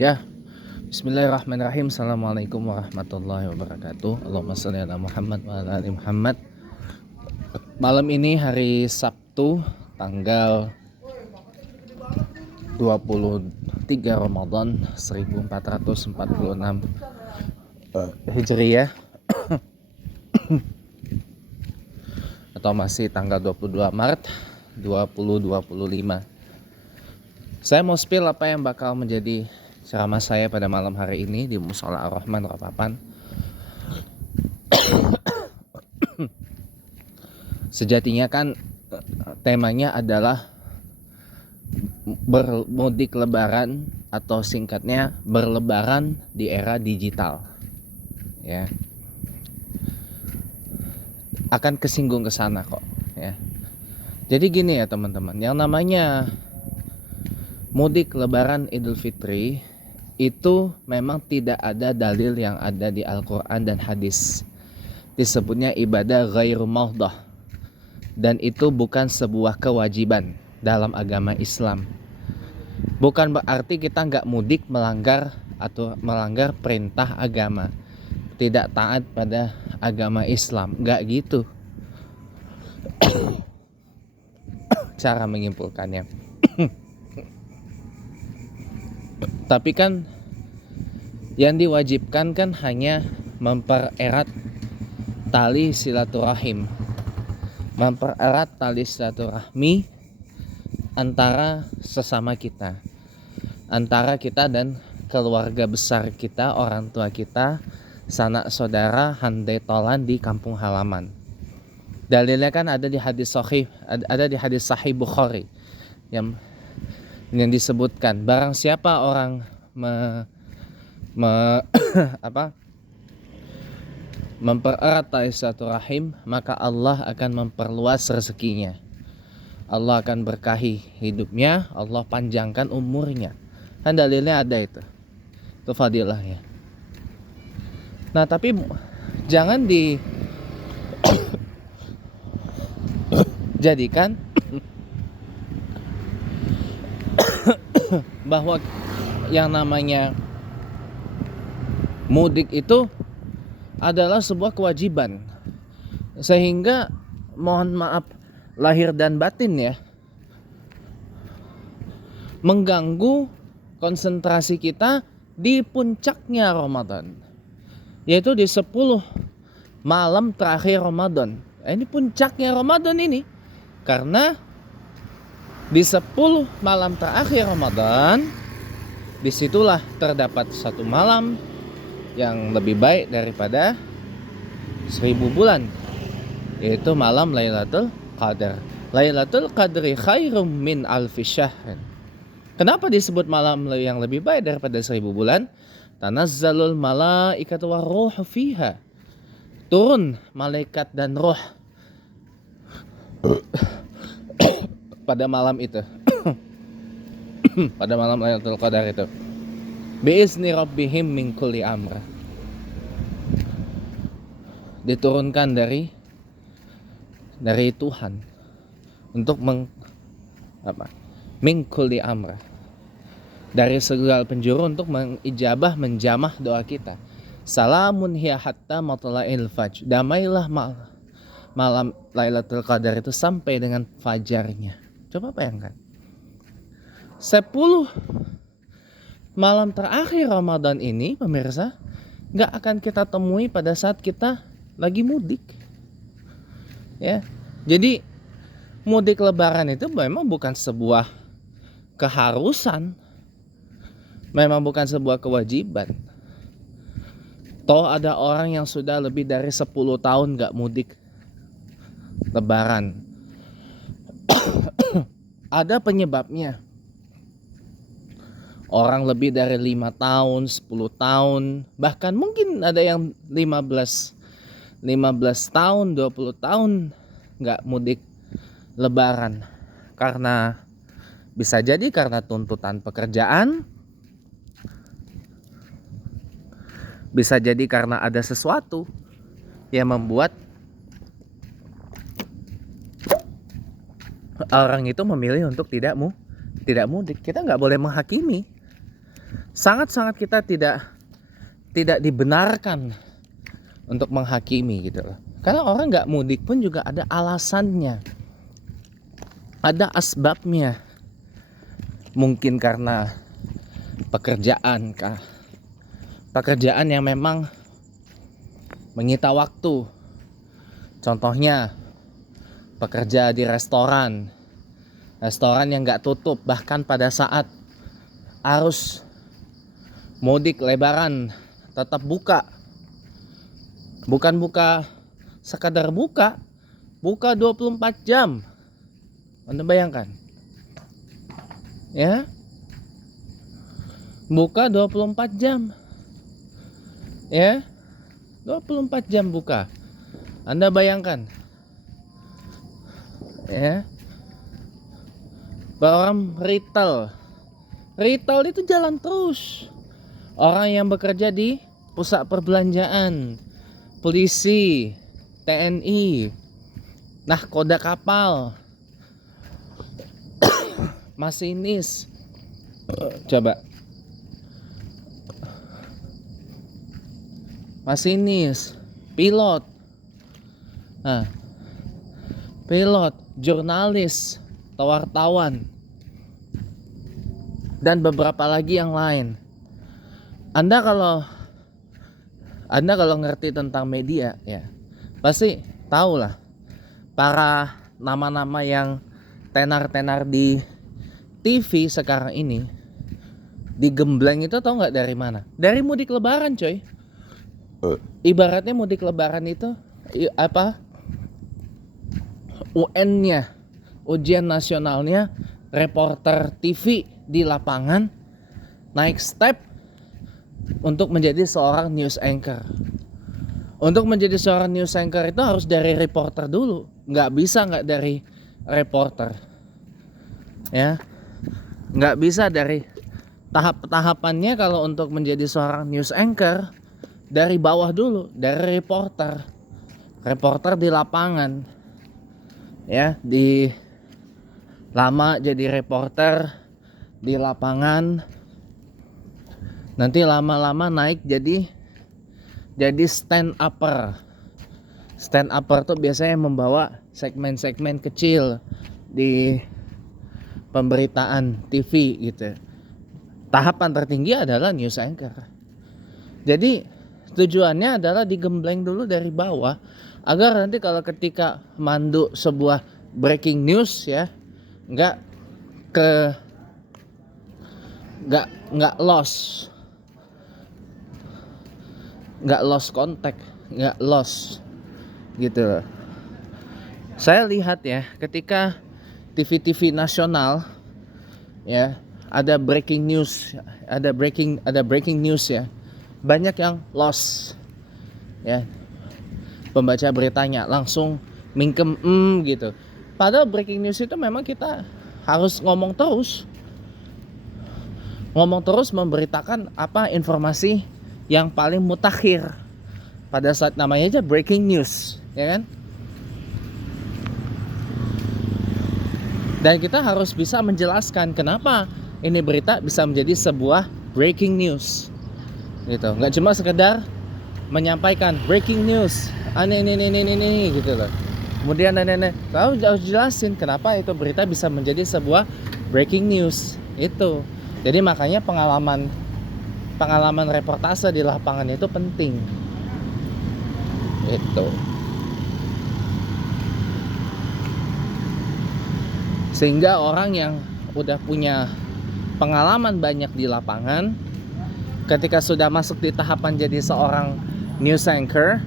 Ya, bismillahirrahmanirrahim. Assalamualaikum warahmatullahi wabarakatuh. Allahumma sholli ala Muhammad wa ala ali Muhammad. Malam ini hari Sabtu tanggal 23 Ramadan 1446 Hijriyah atau masih tanggal 22 Maret 2025. Saya mau spill apa yang bakal menjadi ceramah saya pada malam hari ini di Mushola Ar-Rahman Rapapan. Sejatinya kan temanya adalah bermudik lebaran atau singkatnya berlebaran di era digital. Ya. Akan kesinggung ke sana kok, ya. Jadi gini ya teman-teman, yang namanya mudik lebaran Idul Fitri itu memang tidak ada dalil yang ada di Al-Quran dan hadis. Disebutnya ibadah ghairu maudah, dan itu bukan sebuah kewajiban dalam agama Islam. Bukan berarti kita nggak mudik melanggar atau melanggar perintah agama, tidak taat pada agama Islam, nggak gitu cara menyimpulkannya. Tapi kan yang diwajibkan kan hanya mempererat tali silaturahim, mempererat tali silaturahmi antara sesama kita, antara kita dan keluarga besar kita, orang tua kita, sanak saudara, handai tolan di kampung halaman. Dalilnya kan ada di hadis sahih Bukhari yang disebutkan, barang siapa orang mempererat tali silaturahim, maka Allah akan memperluas rezekinya, Allah akan berkahi hidupnya, Allah panjangkan umurnya. Kan dalilnya ada itu fadilahnya. Nah tapi jangan dijadikan bahwa yang namanya mudik itu adalah sebuah kewajiban, sehingga mohon maaf lahir dan batin ya, mengganggu konsentrasi kita di puncaknya Ramadan, yaitu di 10 malam terakhir Ramadan. Ini puncaknya Ramadan ini, karena di 10 malam terakhir Ramadan, disitulah terdapat satu malam yang lebih baik daripada 1000 bulan, yaitu malam Lailatul Qadar. Lailatul Qadri khairum min alfi syahr. Kenapa disebut malam yang lebih baik daripada 1000 bulan? Tanazzalul malaikatu warruhu fiha. Turun malaikat dan roh pada malam itu. Pada malam Lailatul Qadar itu. Biizni rabbihim min kulli amr. Diturunkan dari Tuhan untuk min kulli amr, dari segala penjuru untuk mengijabah, menjamah doa kita. Salamun hiya hatta matla'il fajr. Damailah malam Lailatul Qadar itu sampai dengan fajarnya. Coba bayangkan, 10 malam terakhir Ramadan ini pemirsa gak akan kita temui pada saat kita lagi mudik, ya. Jadi mudik lebaran itu memang bukan sebuah keharusan, memang bukan sebuah kewajiban. Toh ada orang yang sudah lebih dari 10 tahun gak mudik lebaran. Ada penyebabnya. Orang lebih dari 5 tahun, 10 tahun, bahkan mungkin ada yang 15 tahun, 20 tahun gak mudik lebaran. Karena bisa jadi karena tuntutan pekerjaan, bisa jadi karena ada sesuatu yang membuat orang itu memilih untuk tidak mudik. Kita nggak boleh menghakimi. sangat-sangat kita tidak dibenarkan untuk menghakimi gitu loh. Karena orang nggak mudik pun juga ada alasannya, ada asbabnya. Mungkin karena pekerjaan kah? Pekerjaan yang memang menyita waktu. Contohnya pekerja di restoran yang nggak tutup bahkan pada saat arus mudik lebaran tetap buka. Bukan buka sekadar buka 24 jam. Anda bayangkan. Ya. Buka 24 jam. Ya. 24 jam buka. Anda bayangkan. Ya. Orang retail itu jalan terus. Orang yang bekerja di pusat perbelanjaan, polisi, TNI, nahkoda kapal, masinis, masinis, pilot, jurnalis, wartawan, dan beberapa lagi yang lain. Anda kalau ngerti tentang media ya, pasti tahu lah para nama-nama yang tenar-tenar di TV sekarang ini digembleng itu, tahu nggak dari mana? Dari mudik lebaran, coy. Ibaratnya mudik lebaran itu UN-nya, ujian nasionalnya, reporter TV di lapangan naik step untuk menjadi seorang news anchor. Untuk menjadi seorang news anchor itu harus dari reporter dulu. Nggak bisa nggak dari reporter. Ya. Nggak bisa dari tahap-tahapannya. Kalau untuk menjadi seorang news anchor, dari bawah dulu, dari reporter. Reporter di lapangan. Ya, lama jadi reporter di lapangan. Nanti lama-lama naik jadi stand upper. Stand upper tuh biasanya membawa segmen-segmen kecil di pemberitaan TV gitu. Tahapan tertinggi adalah news anchor. Jadi tujuannya adalah digembleng dulu dari bawah, agar nanti kalau ketika mandu sebuah breaking news ya, nggak lost kontak, nggak lost gitu. Saya lihat ya, ketika TV nasional ya ada breaking news ya, banyak yang lost ya. Pembaca beritanya langsung mingkem gitu. Padahal breaking news itu memang kita harus ngomong terus memberitakan apa informasi yang paling mutakhir pada saat namanya aja breaking news, ya kan? Dan kita harus bisa menjelaskan kenapa ini berita bisa menjadi sebuah breaking news, gitu. Nggak cuma sekedar menyampaikan breaking news, ini gitu loh. Kemudian lalu harus jelasin kenapa itu berita bisa menjadi sebuah breaking news itu. Jadi makanya pengalaman reportase di lapangan itu penting. Itu. Sehingga orang yang udah punya pengalaman banyak di lapangan, ketika sudah masuk di tahapan jadi seorang news anchor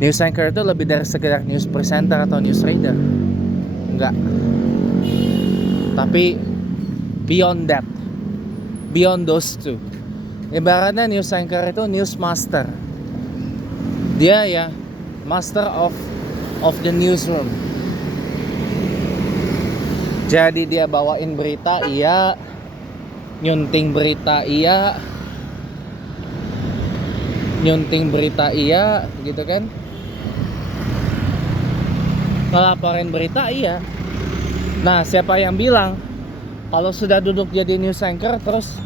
itu lebih dari sekedar news presenter atau news reader. Enggak. Tapi beyond that, beyond those two. Ibaratnya news anchor itu news master. Dia ya master of the newsroom. Jadi dia bawain berita iya, nyunting berita iya, gitu kan? Ngelaporin berita iya. Nah, siapa yang bilang Kalau sudah duduk jadi news anchor, terus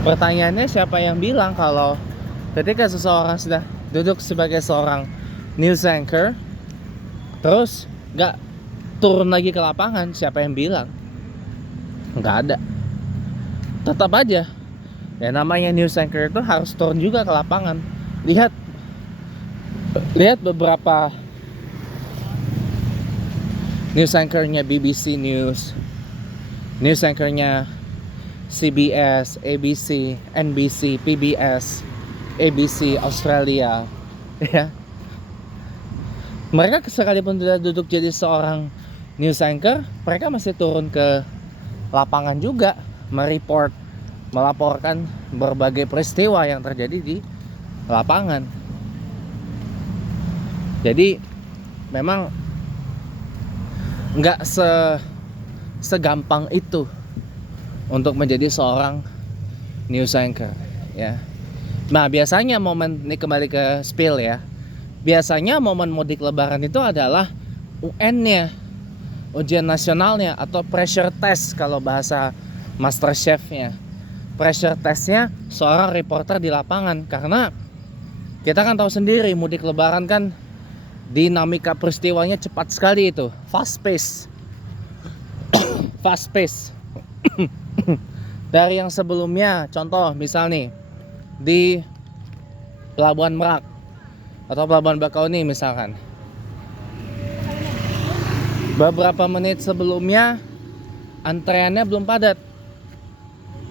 pertanyaannya siapa yang bilang kalau ketika seseorang sudah duduk sebagai seorang news anchor terus nggak turun lagi ke lapangan? Siapa yang bilang? Nggak ada. Tetap aja ya, namanya news anchor itu harus turun juga ke lapangan. Lihat beberapa news anchornya BBC News, news anchornya CBS, ABC, NBC, PBS, ABC Australia, ya. Mereka sekalipun tidak duduk jadi seorang news anchor, mereka masih turun ke lapangan juga, melaporkan berbagai peristiwa yang terjadi di lapangan. Jadi memang nggak segampang itu untuk menjadi seorang news anchor, ya. Nah, biasanya momen ini, kembali ke spill ya. Biasanya momen mudik lebaran itu adalah UN-nya, ujian nasionalnya, atau pressure test kalau bahasa MasterChef-nya. Pressure testnya seorang reporter di lapangan, karena kita kan tahu sendiri mudik lebaran kan dinamika peristiwanya cepat sekali, itu fast pace. Fast pace. Dari yang sebelumnya, contoh misal nih di Pelabuhan Merak atau Pelabuhan Bakauni misalkan, beberapa menit sebelumnya antreannya belum padat,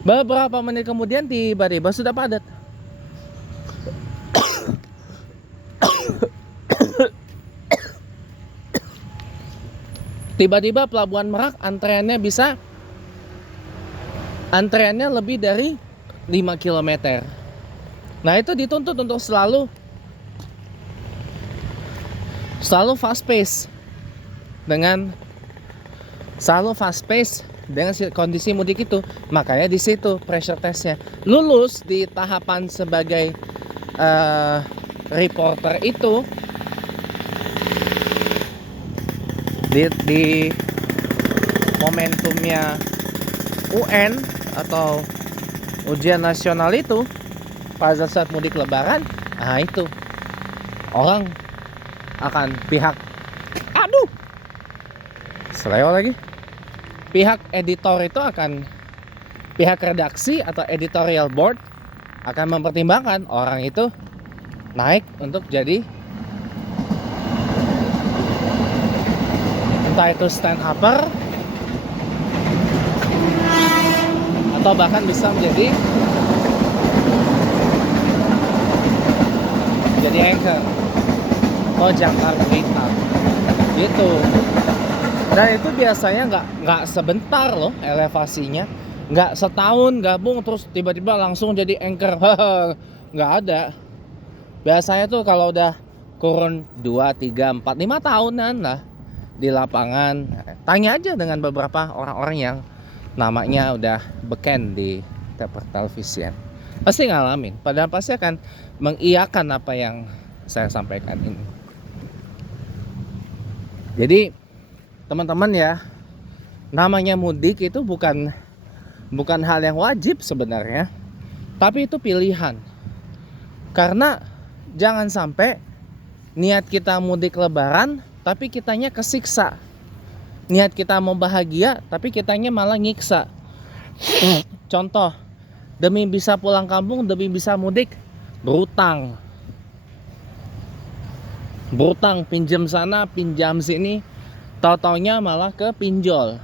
beberapa menit kemudian tiba-tiba sudah padat. Tiba-tiba Pelabuhan Merak antreannya lebih dari 5 km. Nah, itu dituntut untuk selalu fast pace dengan kondisi mudik itu. Makanya di situ pressure testnya. Lulus di tahapan sebagai reporter itu di momentumnya UN atau ujian nasional itu, pada saat mudik lebaran, nah itu orang akan pihak pihak editor itu akan, pihak redaksi atau editorial board akan mempertimbangkan orang itu naik untuk jadi, entah itu stand upper atau bahkan bisa menjadi anchor atau jangkar berita gitu. Dan itu biasanya nggak sebentar loh elevasinya, nggak setahun gabung terus tiba-tiba langsung jadi anchor. Nggak ada. Biasanya tuh kalau udah kurun 2, 3, 4, 5 tahunan lah di lapangan. Tanya aja dengan beberapa orang-orang yang namanya udah beken di televisian, pasti ngalamin, padahal pasti akan mengiyakan apa yang saya sampaikan ini. Jadi teman-teman ya, namanya mudik itu bukan hal yang wajib sebenarnya, tapi itu pilihan. Karena jangan sampai niat kita mudik lebaran tapi kitanya kesiksa. Niat kita mau bahagia tapi kitanya malah nyiksa. Contoh, demi bisa pulang kampung, demi bisa mudik, berutang, pinjam sana, pinjam sini, tahu-taunya malah ke pinjol.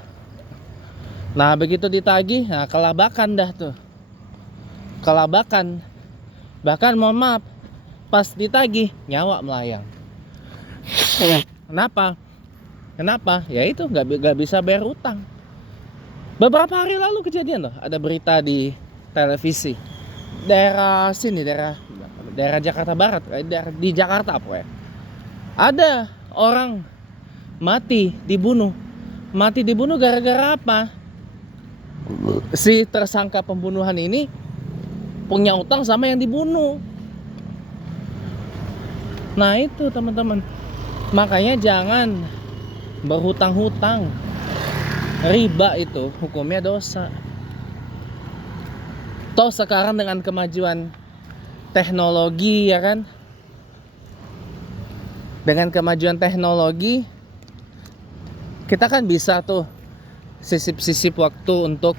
Nah, begitu ditagih, nah kelabakan dah tuh. Kelabakan. Bahkan mohon maaf, pas ditagih nyawa melayang. Kenapa? Ya itu nggak bisa bayar utang. Beberapa hari lalu kejadian loh, ada berita di televisi daerah sini, daerah Jakarta Barat, di Jakarta apa ya? Ada orang mati dibunuh gara-gara apa? Si tersangka pembunuhan ini punya utang sama yang dibunuh. Nah itu teman-teman, Makanya jangan berhutang-hutang. Riba itu hukumnya dosa. Toh sekarang dengan kemajuan teknologi ya kan, dengan kemajuan teknologi kita kan bisa tuh sisip-sisip waktu untuk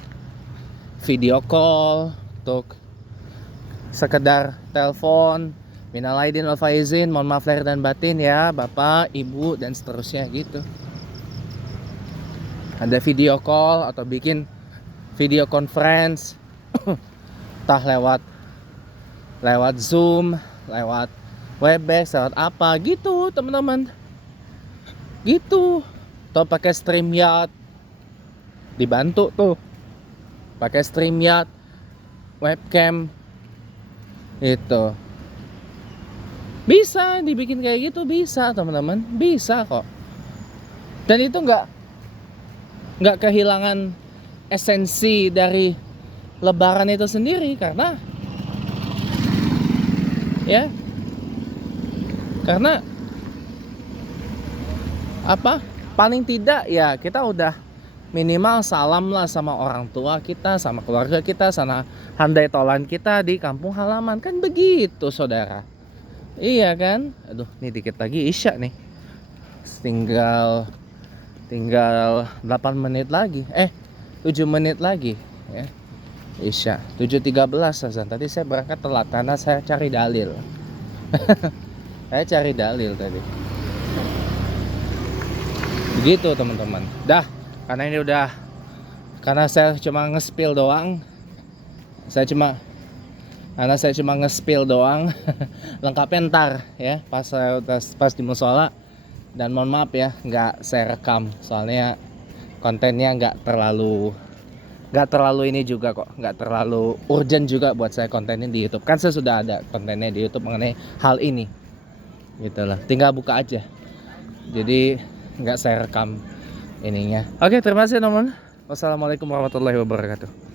video call, untuk sekedar telepon, minal aidin wal faizin, mohon maaf lahir dan batin ya bapak, ibu dan seterusnya gitu. Ada video call atau bikin video conference entah lewat Zoom, lewat Webex, lewat apa gitu teman-teman. Gitu. Atau pakai StreamYard. Dibantu tuh. Pakai StreamYard, webcam. Itu. Bisa dibikin kayak gitu, bisa teman-teman. Bisa kok. Dan itu nggak kehilangan esensi dari Lebaran itu sendiri, karena apa, paling tidak ya kita udah minimal salam lah sama orang tua kita, sama keluarga kita, sama handai tolan kita di kampung halaman, kan begitu saudara. Iya kan? Aduh, ini dikit lagi isya nih. Tinggal 8 menit lagi. 7 menit lagi ya. Isya 7.13 azan. Tadi saya berangkat telat karena saya cari dalil. Saya cari dalil tadi. Begitu teman-teman. Karena saya cuma nge-spill doang. Saya cuma nge-spill doang. Lengkapnya ntar ya pas di musola. Dan mohon maaf ya, nggak saya rekam soalnya kontennya nggak terlalu ini juga kok, nggak terlalu urgent juga buat saya kontennya di YouTube. Kan saya sudah ada kontennya di YouTube mengenai hal ini, gitulah. Tinggal buka aja. Jadi nggak saya rekam ininya. Oke, terima kasih teman-teman. Wassalamualaikum warahmatullahi wabarakatuh.